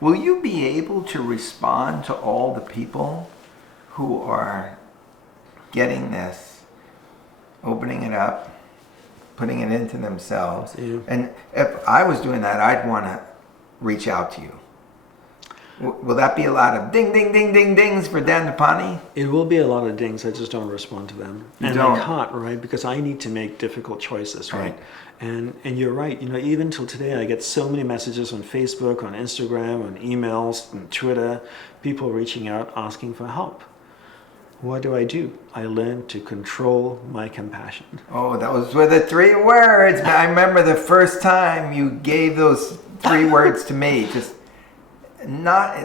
Will you be able to respond to all the people who are getting this, opening it up, putting it into themselves? Yeah. And if I was doing that, I'd want to reach out to you. Will that be a lot of ding, ding, ding, ding, dings for Dandapani? It will be a lot of dings. I just don't respond to them. You don't? I can't, right? Because I need to make difficult choices, right? Right. And you're right. Even till today, I get so many messages on Facebook, on Instagram, on emails, on Twitter, people reaching out asking for help. What do? I learn to control my compassion. Oh, those were the 3 words. I remember the first time you gave those 3 words to me. It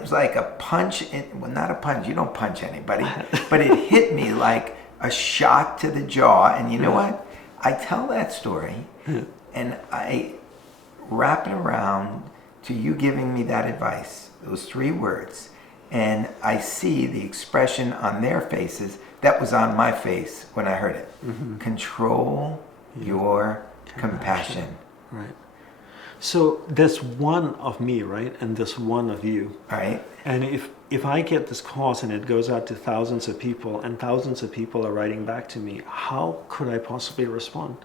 was like a punch. Well, not a punch. You don't punch anybody. But it hit me like a shot to the jaw. And you know what? I tell that story and I wrap it around to you giving me that advice, those 3 words. And I see the expression on their faces that was on my face when I heard it. Mm-hmm. Control your compassion. Right. So there's one of me, right? And there's one of you. Right. And if I get this course and it goes out to thousands of people and thousands of people are writing back to me, how could I possibly respond?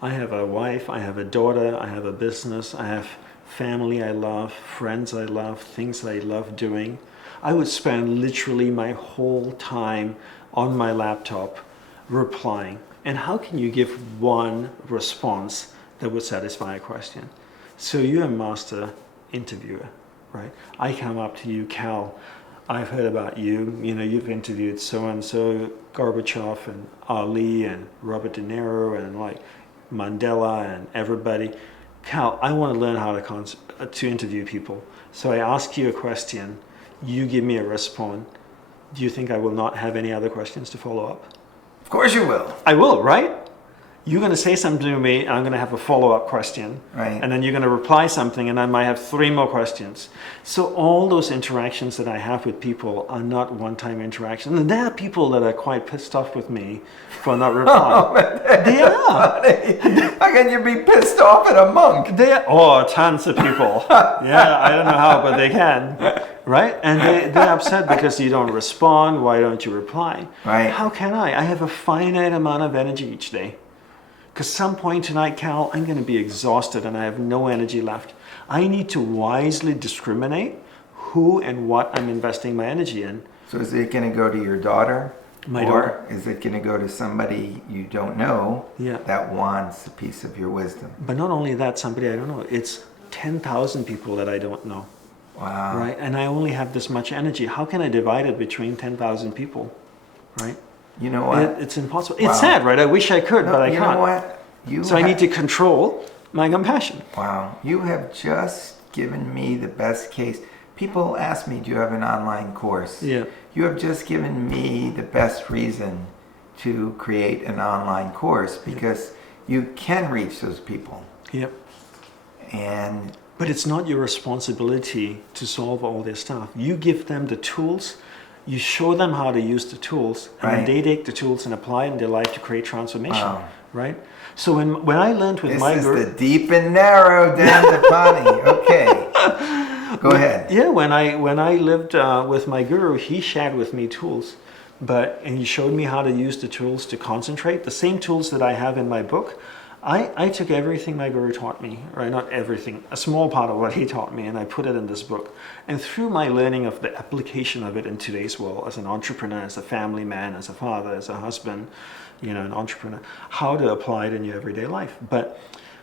I have a wife, I have a daughter, I have a business, I have family I love, friends I love, things I love doing. I would spend literally my whole time on my laptop replying. And how can you give one response that would satisfy a question? So you're a master interviewer, right? I come up to you, Cal, I've heard about you. You've interviewed so-and-so, Gorbachev and Ali and Robert De Niro and like Mandela and everybody. Cal, I want to learn how to interview people. So I ask you a question. You give me a response. Do you think I will not have any other questions to follow up? Of course you will. I will, right? You're going to say something to me, and I'm going to have a follow-up question. Right. And then you're going to reply something, and I might have 3 more questions. So all those interactions that I have with people are not one-time interactions. And there are people that are quite pissed off with me for not replying. They are. How can you be pissed off at a monk? Tons of people. Yeah, I don't know how, but they can. Right? And they're upset because you don't respond. Why don't you reply? Right. How can I? I have a finite amount of energy each day. Because some point tonight, Cal, I'm going to be exhausted and I have no energy left. I need to wisely discriminate who and what I'm investing my energy in. So is it going to go to your daughter? My daughter. Or is it going to go to somebody you don't know that wants a piece of your wisdom? But not only that, somebody I don't know. It's 10,000 people that I don't know. Wow. Right? And I only have this much energy. How can I divide it between 10,000 people? Right? You know what? It's impossible. Wow. It's sad, right? I wish I could, but I can't. You know what? I need to control my compassion. Wow. You have just given me the best case. People ask me, do you have an online course? Yeah. You have just given me the best reason to create an online course because you can reach those people. Yep. But it's not your responsibility to solve all their stuff. You give them the tools. You show them how to use the tools, and then they take the tools and apply it in their life to create transformation, right? So when I learned with my guru... This is the deep and narrow Dandapani. Okay. Go ahead. Yeah, when I lived with my guru, he shared with me tools, and he showed me how to use the tools to concentrate, the same tools that I have in my book. I took everything my guru taught me, right? Not everything, a small part of what he taught me, and I put it in this book. And through my learning of the application of it in today's world, as an entrepreneur, as a family man, as a father, as a husband, an entrepreneur, how to apply it in your everyday life. But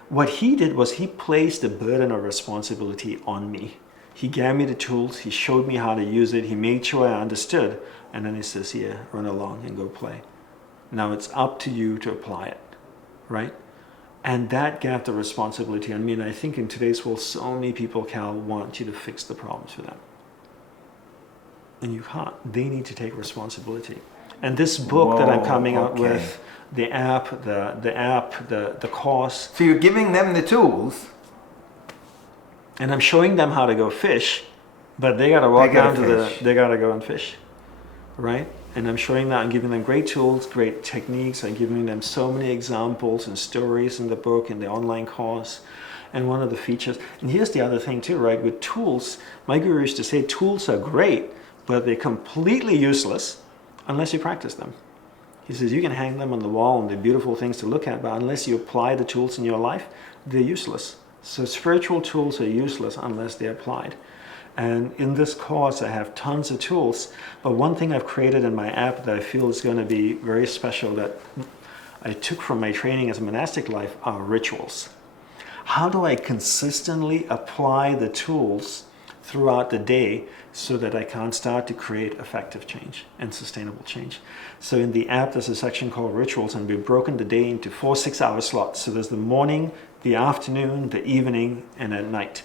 what he did was he placed the burden of responsibility on me. He gave me the tools, he showed me how to use it, he made sure I understood, and then he says, here, run along and go play. Now it's up to you to apply it, right? And that gave the responsibility on me. And I think in today's world, so many people, Cal, want you to fix the problems for them. And you can't. They need to take responsibility. And this book that I'm coming out with, the course. So you're giving them the tools. And I'm showing them how to go fish, but they got to walk down they got to go and fish, right? And I'm showing that I'm giving them great tools, great techniques. I'm giving them so many examples and stories in the book, in the online course. And one of the features, and here's the other thing too, right? With tools, my guru used to say tools are great, but they're completely useless unless you practice them. He says you can hang them on the wall and they're beautiful things to look at, but unless you apply the tools in your life, they're useless. So spiritual tools are useless unless they're applied. And in this course, I have tons of tools, but one thing I've created in my app that I feel is going to be very special that I took from my training as a monastic life are rituals. How do I consistently apply the tools throughout the day so that I can start to create effective change and sustainable change? So in the app, there's a section called rituals, and we've broken the day into 4 6-hour slots. So there's the morning, the afternoon, the evening, and at night.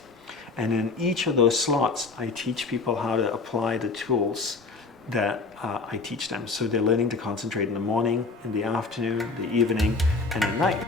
And in each of those slots, I teach people how to apply the tools that I teach them. So they're learning to concentrate in the morning, in the afternoon, the evening, and at night.